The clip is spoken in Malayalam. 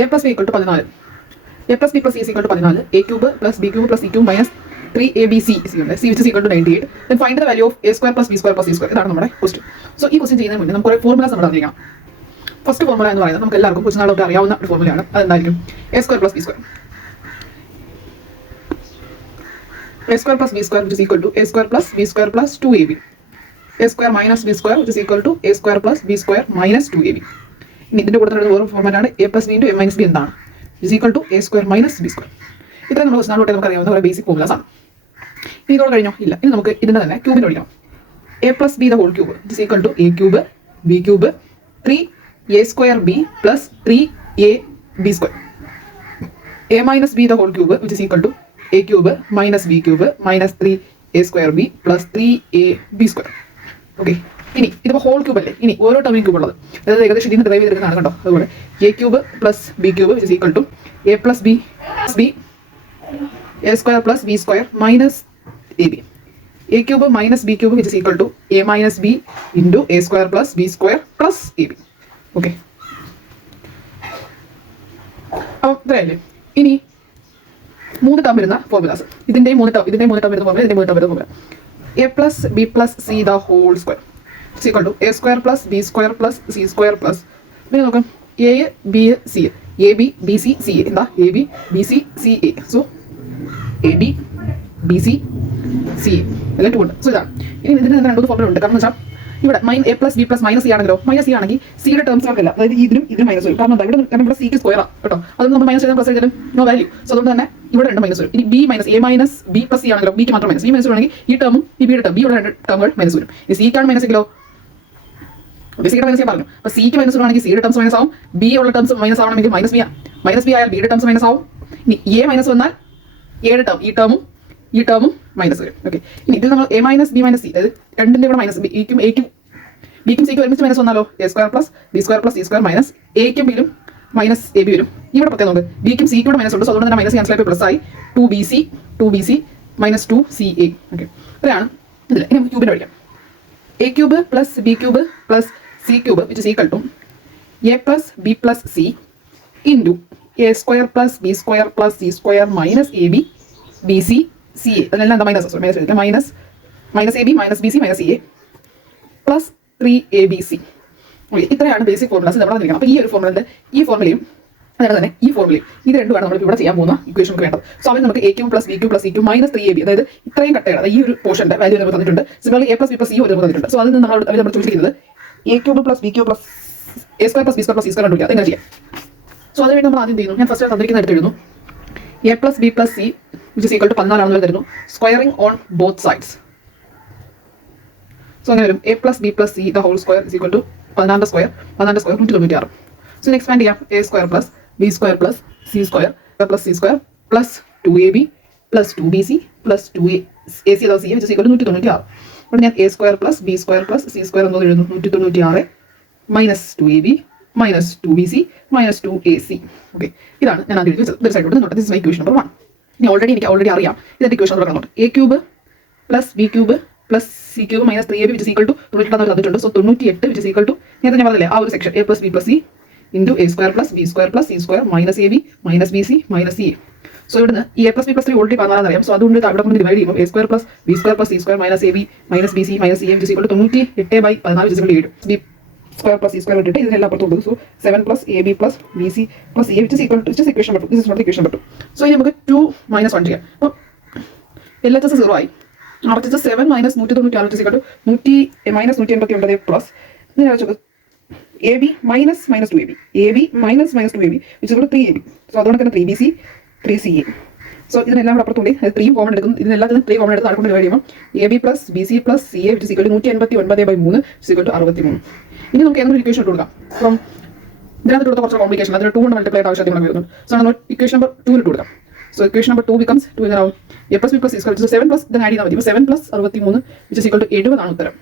A plus b equal to 14. A plus B plus c equal to 14. A cube plus b cube plus c cube minus 3abc c which equal to 98. Then find the value of a square plus B square plus C square. ഇതാണ് നമ്മുടെ ക്വസ്റ്റ്യൻ. സോ ഈ ക്വസ്റ്റ്യൻ ചെയ്യുന്നതിന് മുന്നേ നമുക്ക് കുറേ ഫോർമുലാസ് നമ്മൾ അറിയാം. ഫസ്റ്റ് ഫോർമുല എന്ന് പറയുന്നത് നമുക്ക് എല്ലാവർക്കും കുറച്ച് നാളൊക്കെ അറിയാവുന്ന ഒരു ഫോർമുലയാണ്. അതെന്തായിരിക്കും? A square plus B square. A square plus b square which is equal to a square plus b square plus 2ab. A square minus b square which is equal to a square plus b square minus 2ab. ഇനി ഇതിന്റെ കൂടെ തന്നെ വേറെ ഫോർമാറ്റാണ് a plus b into a minus b എന്താണ്? is equal to a square minus b square. ഇത്രയും നമ്മൾ നാളോട്ട് നമുക്ക് അറിയാവുന്ന ഒരു ബേസിക് ഫോർമുലാസ് ആണ്. ഇനി ഇതോടെ കഴിഞ്ഞോ? ഇല്ല. ഇനി നമുക്ക് ഇതിന്റെ തന്നെ ക്യൂബിന് വിളിക്കണം. a plus b the whole cube which is equal to a cube b cube 3a square b plus 3ab square. a minus b the whole cube which is equal to a cube minus b cube minus 3a square b plus 3ab square. Okay, ഇനി ഇതിപ്പോൾ ഹോൾ ക്യൂബ് അല്ലേ? ഇനി ഓരോ ടേമിനും ക്യൂബ് ഉള്ളത്, അതായത് ഏകദേശം ഇതിന് ഡ്രൈവ് ചെയ്തെടുക്കുന്നതാണ് കേട്ടോ. അതുപോലെ a cube plus b cube which is equal to a plus b b a square plus B square minus A b. A cube minus b cube which is equal to a minus b into a square plus B square plus A b. Okay, അപ്പോൾ ഇത്രയല്ലേ? ഇനി മൂന്ന് ടേം വരുന്ന ഫോർമുലാസ്, ഇതിൻ്റെയും മൂന്ന് ടേം വരുന്ന ഫോർമുല, ഇതിൻ്റെ മൂന്ന് ടേം വരുന്ന ഫോർമുല. A plus B plus C the whole square equal to A square plus B square plus C square plus, പിന്നെ നോക്കാം A B C A B B C C A. എന്താ? A B B C C A. So A B B C C A എല്ലാം ടു ഉണ്ട്. സോ ഇതാണ്. ഇനി ഇതിന് തന്നെ രണ്ടു ഫോർമുല ഉണ്ട്. കാരണം വെച്ചാൽ ഇവിടെ A plus B plus minus C ആണെങ്കിലോ, മൈനസ് സി ആണെങ്കിൽ സിയുടെ ടേംസുകൾക്കല്ല, അതായത് ഇതിനും മൈനസ് വരും. കാരണം എന്താ? ഇവിടെ സിക്ക് സ്ക്വയർ ആണ് കേട്ടോ. അതൊന്നും നമ്മൾ മൈനസ് ചെയ്താൽ പ്ലസ് ചെയ്താലും നോ വാല്യൂ. സോ അതുകൊണ്ട് തന്നെ ഇവിടെ രണ്ട് മൈനസ് വരും. ഇനി B minus A minus B plus C ആണെങ്കിലോ, ബിക്ക് മാത്രം മൈനസ്. ബി മൈനസ് വരുവാണെങ്കിൽ ഈ ടേമും ഈ ബിയുടെ ടേം, ബിയുടെ രണ്ട് ടേമുകൾ മൈനസ് വരും. ഈ സിക്കാണ് മൈനസ് എങ്കിലോ, സിയുടെ മൈനസ് ഞാൻ പറഞ്ഞു. അപ്പോൾ സിക്ക് മൈനസ് വരുവാണെങ്കിൽ സിയുടെ ടേംസ് മൈനസ് ആവും, ബി ഉള്ള ടേംസ് മൈനസ് ആവണമെങ്കിൽ മൈനസ് ബി ആയാൽ ബിയുടെ ടേംസ് മൈനസ് ആവും. ഇനി എ മൈനസ് വന്നാൽ എയുടെ ടേം, ഈ ടേമും മൈനസ് വരും. ഓക്കെ, ഇനി ഇതിൽ നമ്മൾ A minus B minus C, അതായത് രണ്ടിൻ്റെ കൂടെ മൈനസ് ബിക്കും സിക്കും ഒരുമിച്ച് മൈനസ് വന്നാലോ, A square plus B square plus C square minus എക്കും ബിയിലും മൈനസ് എ ബി വരും. ഇവിടെ പ്രത്യേകം നമുക്ക് ബിക്കും സിക്കും കൂടെ മൈനസ് ഉണ്ട്. സോ അതുകൊണ്ട് തന്നെ മൈനസ് ക്യാൻസൽ ആയി പ്ലസ് ആയി 2bc മൈനസ് 2ca. ഓക്കെ, ഇത്രയാണ് ഇതിൽ. ഇനി നമുക്ക് ക്യൂബിൻ്റെ പഠിക്കാം. A cube plus b cube plus c cube which is equal to a plus B plus c into a square plus B square plus C square minus A B B C C a. അതിനെല്ലാം എന്താ minus minus A B minus B C minus C a plus 3abc. Okay, ഇത്രയാണ് ബേസിക് ഫോർമുലാസ് നമ്മൾ അറിഞ്ഞിരിക്കണം. അപ്പോൾ ഈ ഒരു ഫോർമുലയുടെ ഈ ഫോർമുലയും അതുപോലെ തന്നെ ഈ ഫോർമുലയും ഇത് രണ്ടുമാണ് നമ്മൾ ഇവിടെ ചെയ്യാൻ പോകുന്ന ഇക്വേഷനുക്ക് വേണ്ടത്. സോ അതിൽ നമുക്ക് a cube plus b cube plus c cube minus 3ab, അതായത് ഇത്രയും കട്ടയാണ് ഈ ഒരു പോർഷന്റെ വാല്യൂ നമുക്ക് തന്നിട്ടുണ്ട്. Similarly a plus B plus c ഒരു തന്നിട്ടുണ്ട്. സോ അതിൽ നിന്ന് നമ്മൾ ചോദിച്ചിരിക്കുന്നത് a cube plus b cube plus a square plus B square plus C square കണ്ടുപിടിക്കുക. അതെങ്ങനെ ചെയ്യാം? സോ അതിനുവേണ്ടി നമ്മൾ ആദ്യം ചെയ്യുന്നു, ഞാൻ ഫസ്റ്റ് തന്നിരിക്കുന്ന എടുത്ത് എഴുതുന്നു. A plus B plus c which is equal to 14 ആണെന്ന് തരുന്നു. Squaring on both sides. So അങ്ങനെ വരും a plus B plus C the whole square is equal to 14 square 196. So ഇനി എക്സ്പാൻഡ് ചെയ്യാം. A square plus B square plus C square plus C square plus 2ab plus 2bc plus 2ac അതായത് c which is equal to 196. അപ്പോൾ ഞാൻ a square plus B square plus C square എന്ന് എഴുതുന്നു. 196 minus 2ab minus 2bc minus 2ac. Okay, ഇതാണ് ഞാൻ ആദ്യം വെച്ചത്. ഒരു സൈഡിലോട്ട് note. This is my equation number 1. ഇനി ഓൾറെഡി അറിയാം ഇതിന്റെ ഇക്വേഷൻ തുടങ്ങുന്നുണ്ട്. A cube plus b cube plus c cube minus 3ab which is equal to 98 തന്നിട്ടുണ്ട്. So 98 which is equal to നേരത്തെ ഞാൻ പറഞ്ഞില്ലേ ആ ഒരു section a plus B plus c into a square plus B square plus C square minus A B minus B C minus C A. So ഇവിടുന്ന് ഈ A plus B plus 3 already 14 അറിയാം. സോ അതുകൊണ്ട് അവിടെ കൊണ്ട് ഡിവൈഡ് ചെയ്യുമ്പോൾ A square plus B square plus C square minus A B minus B C minus C A which is equal to 98/14 which is equal to 7. B square plus C square ഇട്ടിട്ട് ഇതിനെല്ലാം അപ്പുറത്ത് കൊടുക്കും. So 7 plus A B plus B C plus C A which is equal to equation number 2. This is not equation number 2. So ഇനി നമുക്ക് 2 - 1 ചെയ്യാം. അപ്പോൾ LHS 0 ആയി. RHS 7 minus 196 minus 189 plus A B minus 2ab A B minus 2ab which is 3ab. So അതുകൊണ്ട് തന്നെ 3bc 3ca. സോ ഇതിനെല്ലാം കൂടെ അപ്പുറത്തുണ്ട്. 3 കോമൺ എടുക്കും. ഇതിനെല്ലാത്തിനും 3 കോമൺ എടുത്ത് അടുക്കൊണ്ട് ഡിവൈഡ് ചെയ്യുമ്പോൾ A B plus B C plus C A which is equal to 189/3 which is 63. ഇനി നമുക്ക് ഏതൊരു ഇക്വേഷൻ ഇട്ട് കൊടുക്കാം. അപ്പം ഇതിനകത്ത് കൊടുത്ത കുറച്ച് കോംപ്ലിക്കേഷൻ, അതിന് 2 കൊണ്ട് മൾട്ടിപ്ലൈ ആവശ്യത്തിൽ വരുന്നുണ്ട്. സോ നമ്മൾ ഇക്വേഷൻ നമ്പർ 2 ഇട്ട് കൊടുക്കാം. So equation number 2 becomes 2 എന്നാവും a plus b plus c square, which is 7 plus then add ചെയ്താൽ മതി. 7 plus 63 which is equal to 70 ആണ് ഉത്തരം.